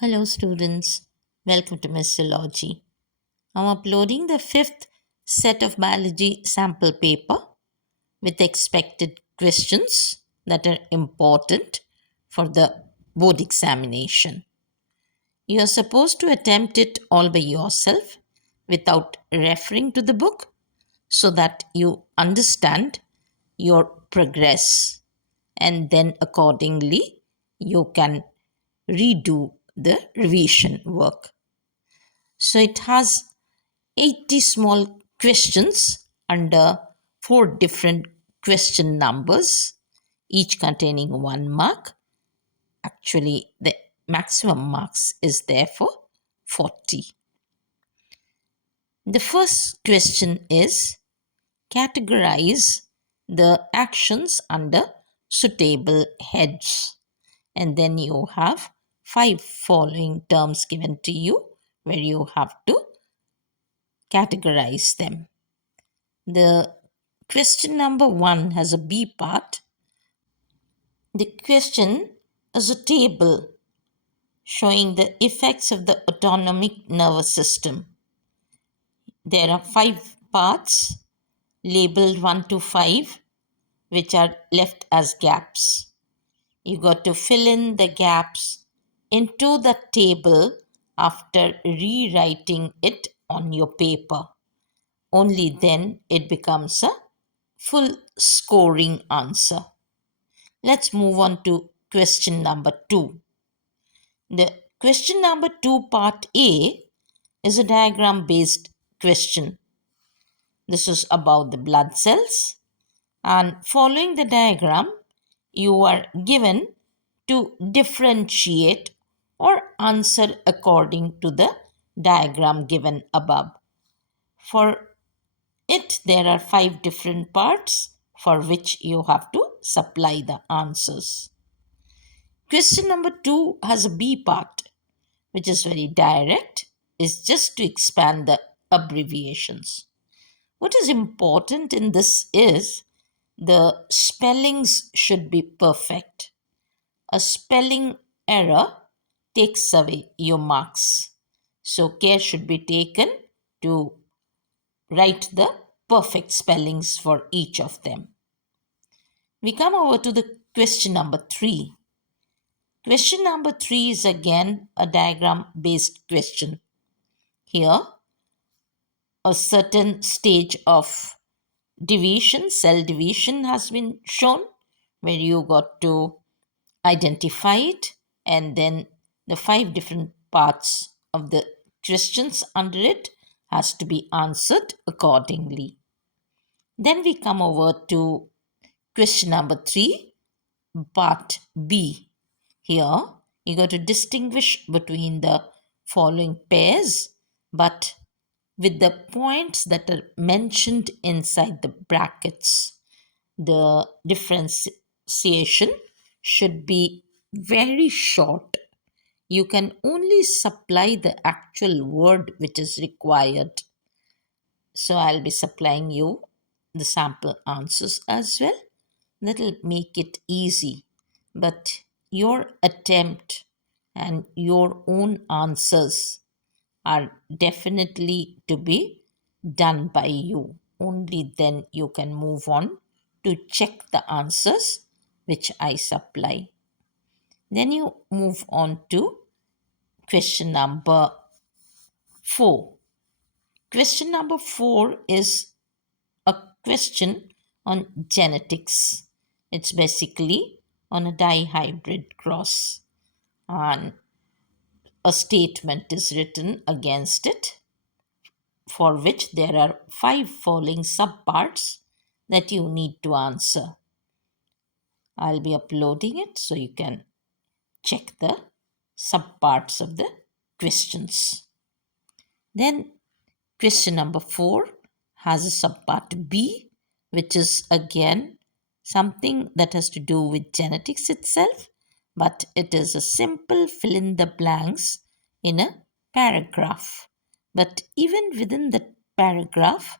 Hello, students. Welcome to Missology. I'm uploading the fifth set of biology sample paper with expected questions that are important for the board examination. You are supposed to attempt it all by yourself without referring to the book so that you understand your progress, and then accordingly you can redo the revision work. So it has 80 small questions under four different question numbers, each containing 1 mark. Actually, the maximum marks is therefore 40. The first question is categorize the actions under suitable heads. And then you have five following terms given to you where you have to categorize them. The question number one has a B part. The question is a table showing the effects of the autonomic nervous system. There are five parts labeled 1 to 5, which are left as gaps. You got to fill in the gaps into the table after rewriting it on your paper. Only then it becomes a full scoring answer. Let's move on to question number 2. The question number 2, part A, is a diagram based question. This is about the blood cells, and following the diagram, you are given to differentiate or answer according to the diagram given above. For it, there are five different parts for which you have to supply the answers. Question number 2 has a B part, which is very direct, is just to expand the abbreviations. What is important in this is the spellings should be perfect. A spelling error takes away your marks. So, care should be taken to write the perfect spellings for each of them. We come over to the question number 3. Question number 3 is again a diagram based question. Here, a certain stage of division, cell division, has been shown where you got to identify it, and then the five different parts of the questions under it has to be answered accordingly. Then we come over to question number 3, part B. Here you got to distinguish between the following pairs, but with the points that are mentioned inside the brackets. The differentiation should be very short. You can only supply the actual word which is required. So I'll be supplying you the sample answers as well. That'll make it easy. But your attempt and your own answers are definitely to be done by you. Only then you can move on to check the answers which I supply. Then you move on to question number 4. Question number 4 is a question on genetics. It's basically on a dihybrid cross, and a statement is written against it, for which there are five following subparts that you need to answer. I'll be uploading it so you can check the subparts of the questions. Then question number 4 has a subpart B, which is again something that has to do with genetics itself, but it is a simple fill in the blanks in a paragraph. But even within the paragraph,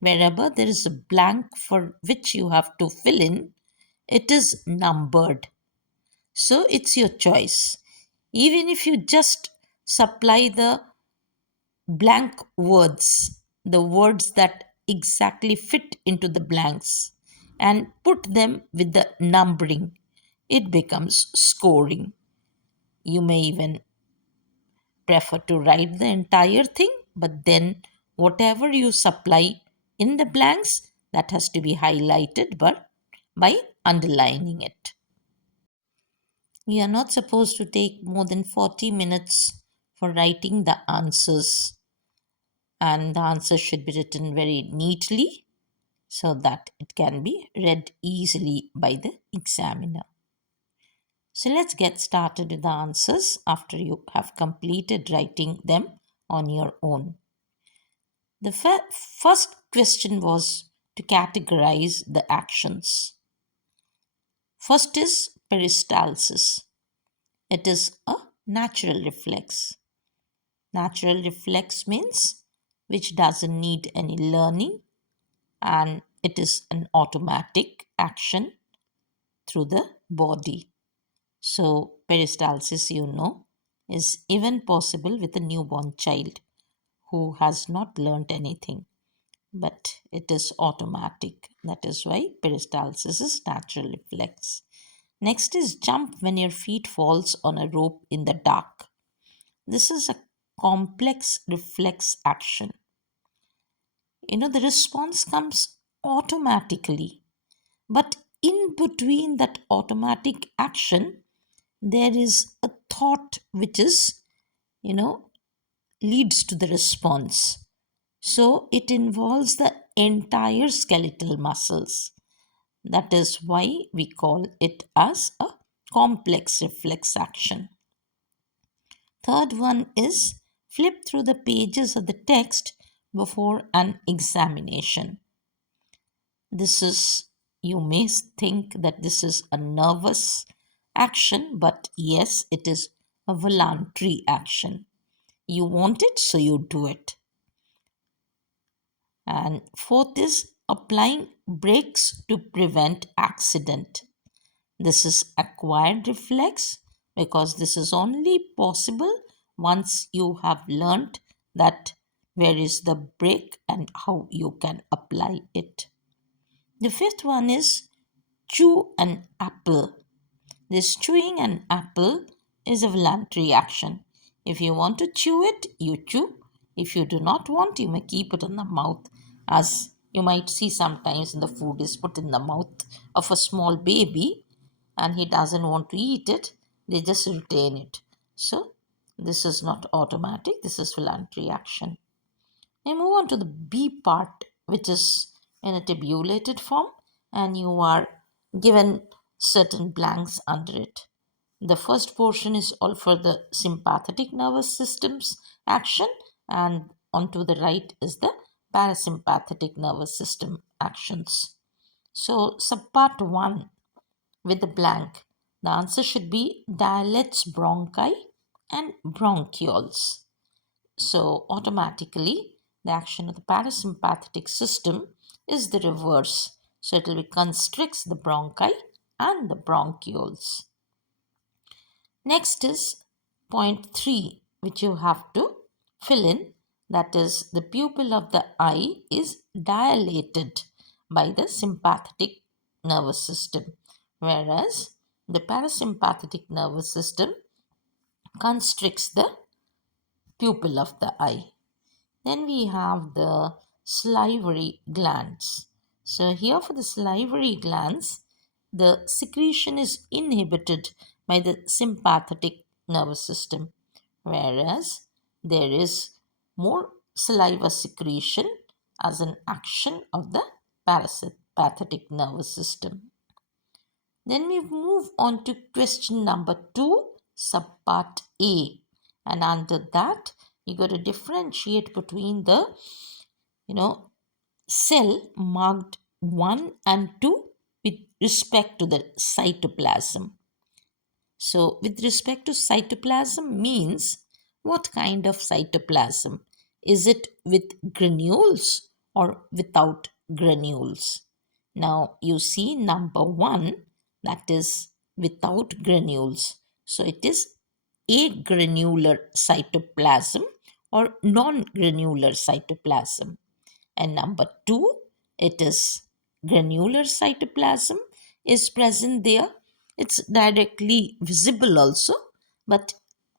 wherever there is a blank for which you have to fill in, it is numbered. So it's your choice. Even if you just supply the blank words, the words that exactly fit into the blanks, and put them with the numbering, it becomes scoring. You may even prefer to write the entire thing, but then whatever you supply in the blanks, that has to be highlighted but by underlining it. You are not supposed to take more than 40 minutes for writing the answers, and the answers should be written very neatly so that it can be read easily by the examiner. So let's get started with the answers after you have completed writing them on your own. The first question was to categorize the actions. First is peristalsis. It is a natural reflex. Natural reflex means which doesn't need any learning, and it is an automatic action through the body. So, peristalsis, is even possible with a newborn child who has not learnt anything, but it is automatic. That is why peristalsis is natural reflex. Next is jump when your feet falls on a rope in the dark. This is a complex reflex action. The response comes automatically, but in between that automatic action, there is a thought which is, you know, leads to the response. So it involves the entire skeletal muscles. That is why we call it as a complex reflex action. Third one is flip through the pages of the text before an examination. This is, you may think that this is a nervous action, but yes, it is a voluntary action. You want it, so you do it. And fourth is applying brakes to prevent accident. This is acquired reflex because this is only possible once you have learned that where is the brake and how you can apply it. The fifth one is chew an apple. This chewing an apple is a voluntary action. If you want to chew it, you chew. If you do not want, you may keep it in the mouth, as you might see sometimes the food is put in the mouth of a small baby and he doesn't want to eat it, they just retain it. So, this is not automatic, this is voluntary action. Now move on to the B part, which is in a tabulated form, and you are given certain blanks under it. The first portion is all for the sympathetic nervous system's action, and onto the right is the parasympathetic nervous system actions. So, subpart 1 with the blank, the answer should be dilates bronchi and bronchioles. So, automatically, the action of the parasympathetic system is the reverse. So, it will be constricts the bronchi and the bronchioles. Next is point 3, which you have to fill in. That is, the pupil of the eye is dilated by the sympathetic nervous system, whereas the parasympathetic nervous system constricts the pupil of the eye. Then we have the salivary glands. So, here for the salivary glands, the secretion is inhibited by the sympathetic nervous system, whereas there is more saliva secretion as an action of the parasympathetic nervous system. Then we move on to question number 2, subpart A. And under that, you got to differentiate between the, cell marked 1 and 2 with respect to the cytoplasm. So, with respect to cytoplasm means what kind of cytoplasm? Is it with granules or without granules? Now, you see number 1, that is without granules. So, it is agranular cytoplasm or non-granular cytoplasm. And number two, it is granular cytoplasm is present there. It's directly visible also, but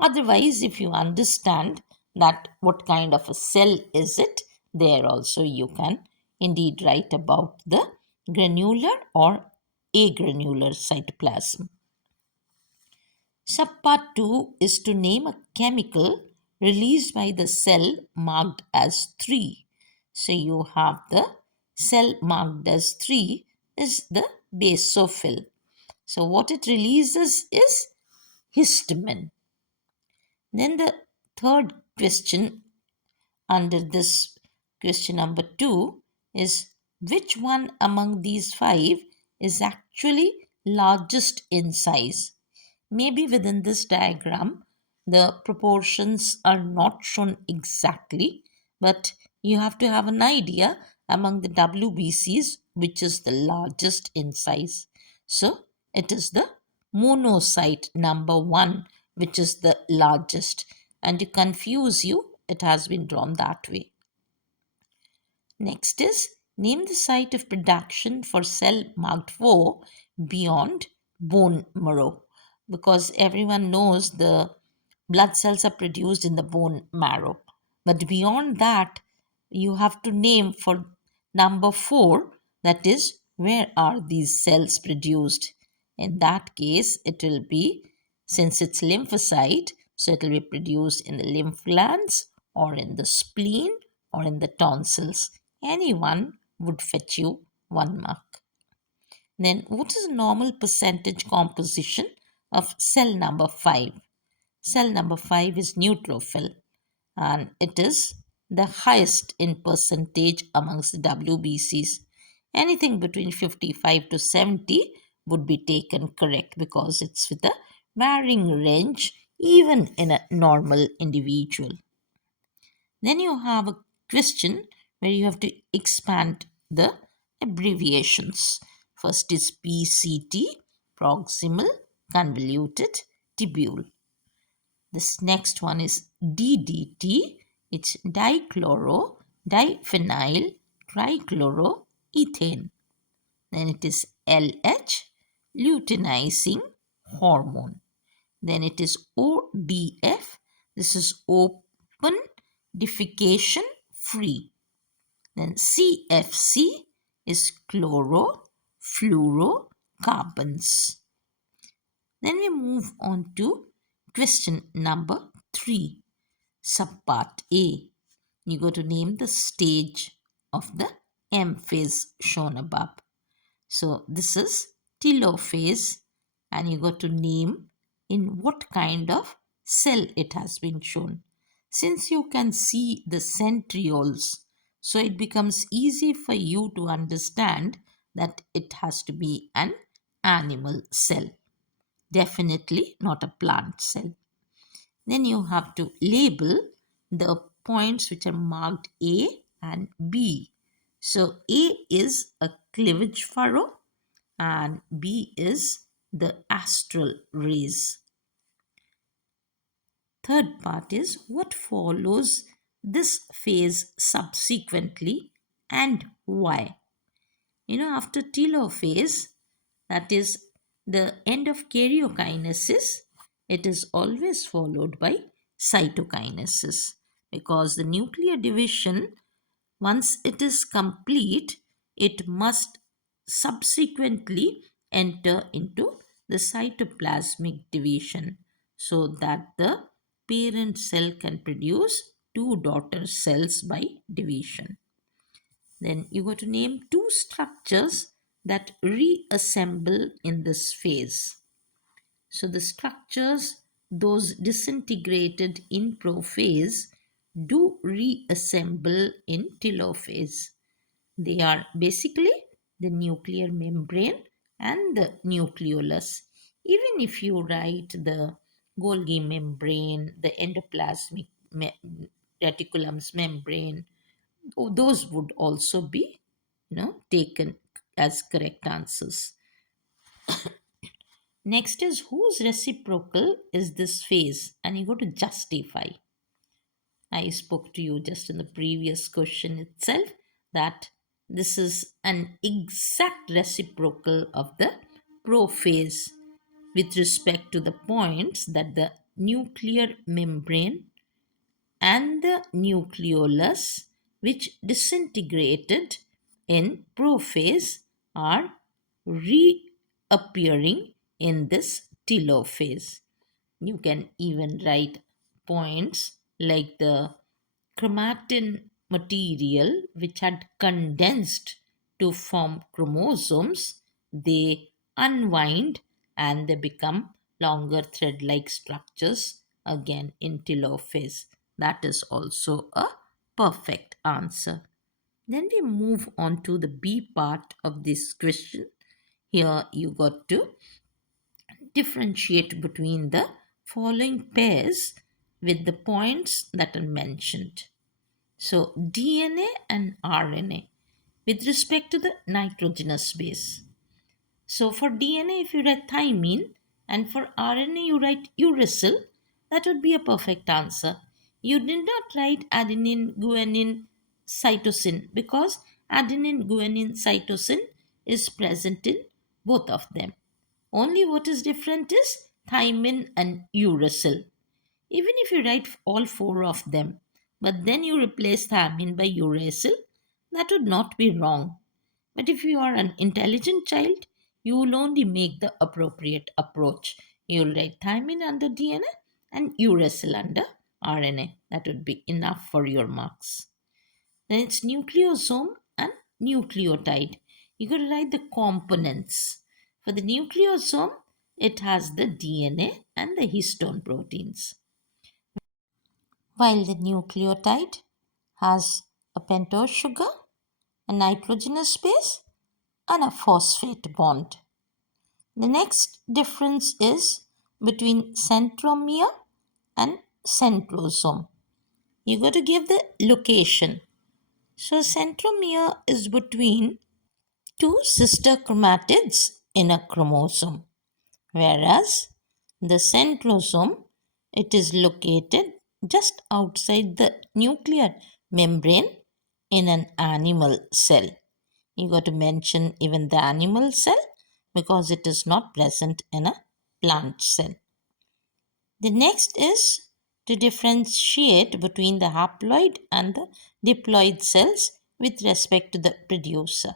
otherwise, if you understand that what kind of a cell is it, there also you can indeed write about the granular or agranular cytoplasm. Subpart 2 is to name a chemical released by the cell marked as 3. So you have the cell marked as 3 is the basophil. So what it releases is histamine. Then the third question under this question number 2 is which one among these five is actually largest in size? Maybe within this diagram, the proportions are not shown exactly, but you have to have an idea among the WBCs which is the largest in size. So it is the monocyte number 1 which is the largest. And to confuse you, it has been drawn that way. Next is name the site of production for cell marked 4 beyond bone marrow. Because everyone knows the blood cells are produced in the bone marrow. But beyond that, you have to name for number 4, that is, where are these cells produced? In that case, it will be, since it's lymphocyte, so it will be produced in the lymph glands or in the spleen or in the tonsils. Anyone would fetch you 1 mark. Then, what is the normal percentage composition of cell number 5? Cell number 5 is neutrophil and it is the highest in percentage amongst the WBCs. Anything between 55 to 70 would be taken correct because it's with a varying range even in a normal individual. Then you have a question where you have to expand the abbreviations. First is PCT, proximal convoluted tubule. This next one is DDT, it's dichloro diphenyl trichloroethane. Then it is LH, luteinizing hormone. Then it is ODF, this is open defecation free. Then CFC is chlorofluorocarbons. Then we move on to question number 3, subpart A. You got to name the stage of the M phase shown above. So this is telophase, and you got to name in what kind of cell it has been shown. Since you can see the centrioles, so it becomes easy for you to understand that it has to be an animal cell. Definitely not a plant cell. Then you have to label the points which are marked A and B. So A is a cleavage furrow and B is the astral rays. Third part is what follows this phase subsequently and why. After telophase, that is the end of karyokinesis, it is always followed by cytokinesis because the nuclear division, once it is complete, it must subsequently enter into the cytoplasmic division so that the parent cell can produce two daughter cells by division. Then you got to name two structures that reassemble in this phase. So the structures, those disintegrated in prophase, do reassemble in telophase. They are basically the nuclear membrane and the nucleolus. Even if you write the Golgi membrane, the endoplasmic reticulum's membrane, those would also be taken as correct answers. Next is whose reciprocal is this phase? And you go to justify. I spoke to you just in the previous question itself that this is an exact reciprocal of the prophase with respect to the points that the nuclear membrane and the nucleolus, which disintegrated in prophase, are reappearing in this telophase. You can even write points like the chromatin material which had condensed to form chromosomes, they unwind and they become longer thread like structures again in telophase. That is also a perfect answer. Then we move on to the B part of this question. Here you got to differentiate between the following pairs with the points that are mentioned. So, DNA and RNA with respect to the nitrogenous base. So, for DNA, if you write thymine, and for RNA, you write uracil, that would be a perfect answer. You did not write adenine, guanine, cytosine because adenine, guanine, cytosine is present in both of them. Only what is different is thymine and uracil. Even if you write all four of them, but then you replace thymine by uracil, that would not be wrong. But if you are an intelligent child, you will only make the appropriate approach. You will write thymine under DNA and uracil under RNA. That would be enough for your marks. Then it's nucleosome and nucleotide. You got to write the components. For the nucleosome, it has the DNA and the histone proteins, while the nucleotide has a pentose sugar, a nitrogenous base, and a phosphate bond. The next difference is between centromere and centrosome. You got to give the location. So, centromere is between two sister chromatids in a chromosome, whereas the centrosome, it is located just outside the nuclear membrane in an animal cell. You got to mention even the animal cell because it is not present in a plant cell. The next is to differentiate between the haploid and the diploid cells with respect to the producer.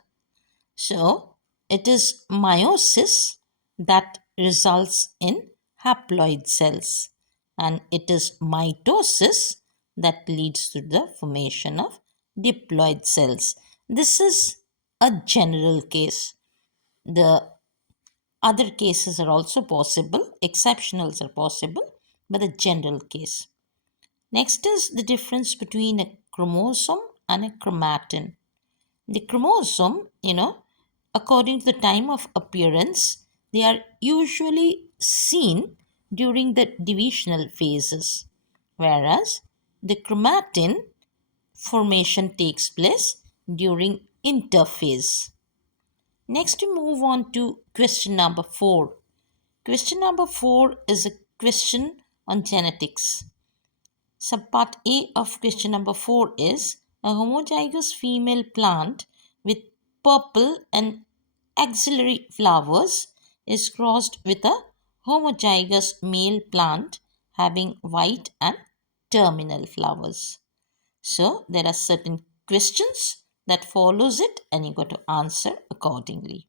So, it is meiosis that results in haploid cells, and it is mitosis that leads to the formation of diploid cells. This is a general case. The other cases are also possible, exceptionals are possible, but a general case. Next is the difference between a chromosome and a chromatin. The chromosome, according to the time of appearance, they are usually seen during the divisional phases, whereas the chromatin formation takes place during interphase. Next, we move on to question number 4. Question number 4 is a question on genetics. Subpart A of question number 4 is a homozygous female plant with purple and axillary flowers is crossed with a homozygous male plant having white and terminal flowers. So there are certain questions that follows it and you got to answer accordingly.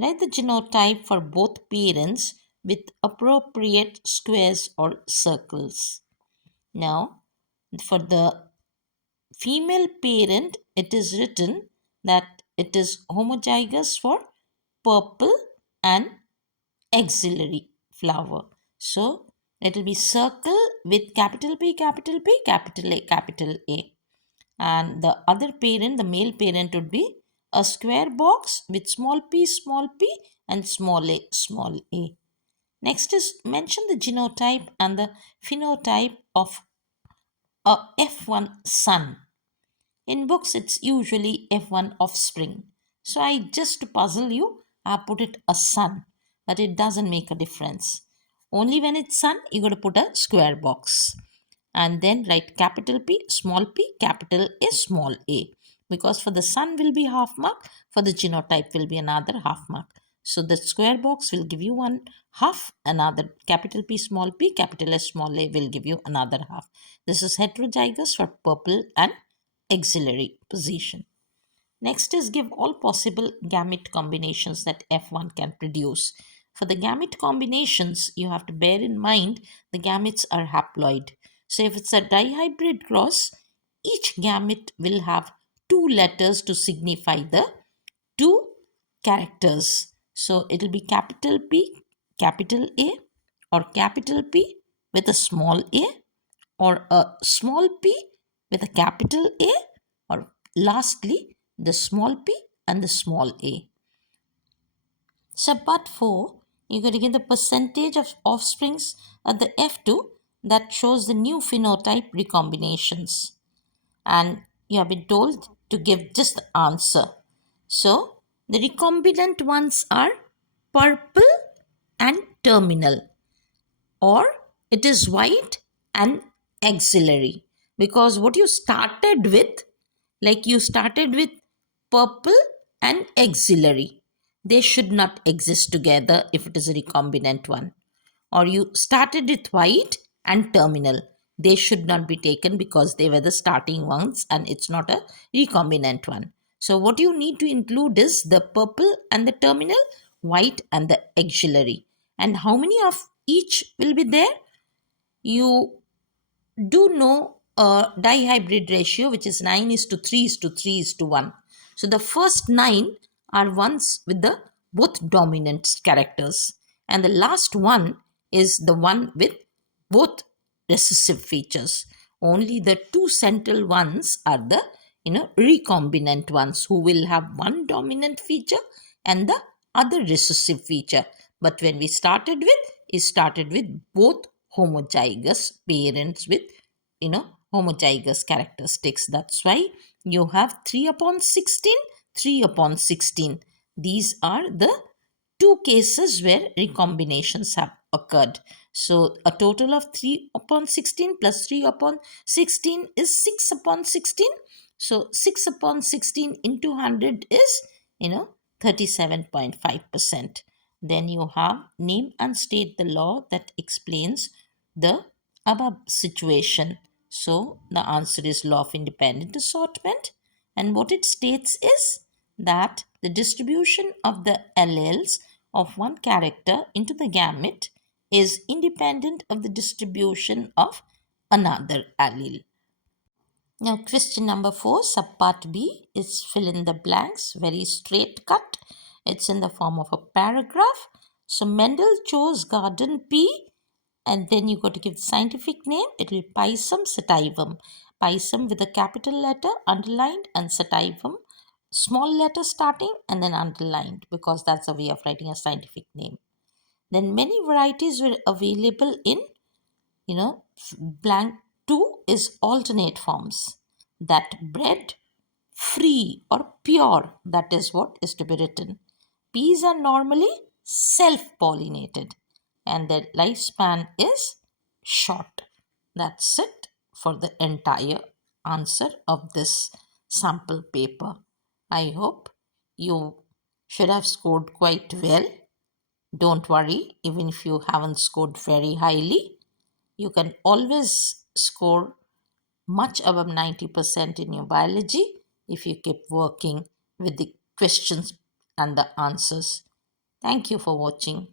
Write the genotype for both parents with appropriate squares or circles. Now, for the female parent, it is written that it is homozygous for purple and axillary flower. So, it will be circle with capital P, capital P, capital A, capital A. And the other parent, the male parent, would be a square box with small p, and small a. Next is mention the genotype and the phenotype of a F1 son. In books, it's usually F1 offspring. So I just to puzzle you, I put it a son. but it doesn't make a difference. Only when it's sun, you got to put a square box. And then write capital P, small p, capital A, small a. Because for the sun will be half mark, for the genotype will be another half mark. So the square box will give you one half, another capital P, small p, capital S, small a will give you another half. This is heterozygous for purple and axillary position. Next is give all possible gamete combinations that F1 can produce. For the gamete combinations, you have to bear in mind the gametes are haploid. So if it's a dihybrid cross, each gamete will have two letters to signify the two characters. So it'll be capital P, capital A, or capital P with a small a, or a small p with a capital A, or lastly, the small p and the small a. So, part 4, you're going to get the percentage of offsprings at the F2 that shows the new phenotype recombinations. And you have been told to give just the answer. So, the recombinant ones are purple and terminal, or it is white and axillary, because what you started with, like you started with purple and axillary, they should not exist together if it is a recombinant one. Or you started with white and terminal, they should not be taken because they were the starting ones and it's not a recombinant one. So what you need to include is the purple and the terminal, white and the axillary. And how many of each will be there? You do know a dihybrid ratio, which is 9 is to 3 is to 3 is to 1. So the first 9 are ones with the both dominant characters, and the last one is the one with both recessive features. Only the two central ones are the recombinant ones who will have one dominant feature and the other recessive feature. But when we started with, it started with both homozygous parents with homozygous characteristics. That's why you have 3 upon 16, 3 upon 16. These are the two cases where recombinations have occurred. So a total of 3 upon 16 plus 3 upon 16 is 6 upon 16. So 6 upon 16 into 100 is 37.5%. Then you have name and state the law that explains the above situation. So the answer is law of independent assortment, and what it states is that the distribution of the alleles of one character into the gamete is independent of the distribution of another allele. Now, question number 4, subpart B is fill in the blanks, very straight cut. It's in the form of a paragraph. So, Mendel chose garden P, and then you got to give the scientific name. It will be Pisum sativum. Pisum with a capital letter underlined, and sativum small letter starting and then underlined, because that's a way of writing a scientific name. Then many varieties were available in blank 2 is alternate forms, that bred, free or pure, that is what is to be written. Peas are normally self-pollinated and their lifespan is short. That's it for the entire answer of this sample paper. I hope you should have scored quite well. Don't worry, even if you haven't scored very highly, you can always score much above 90% in your biology if you keep working with the questions and the answers. Thank you for watching.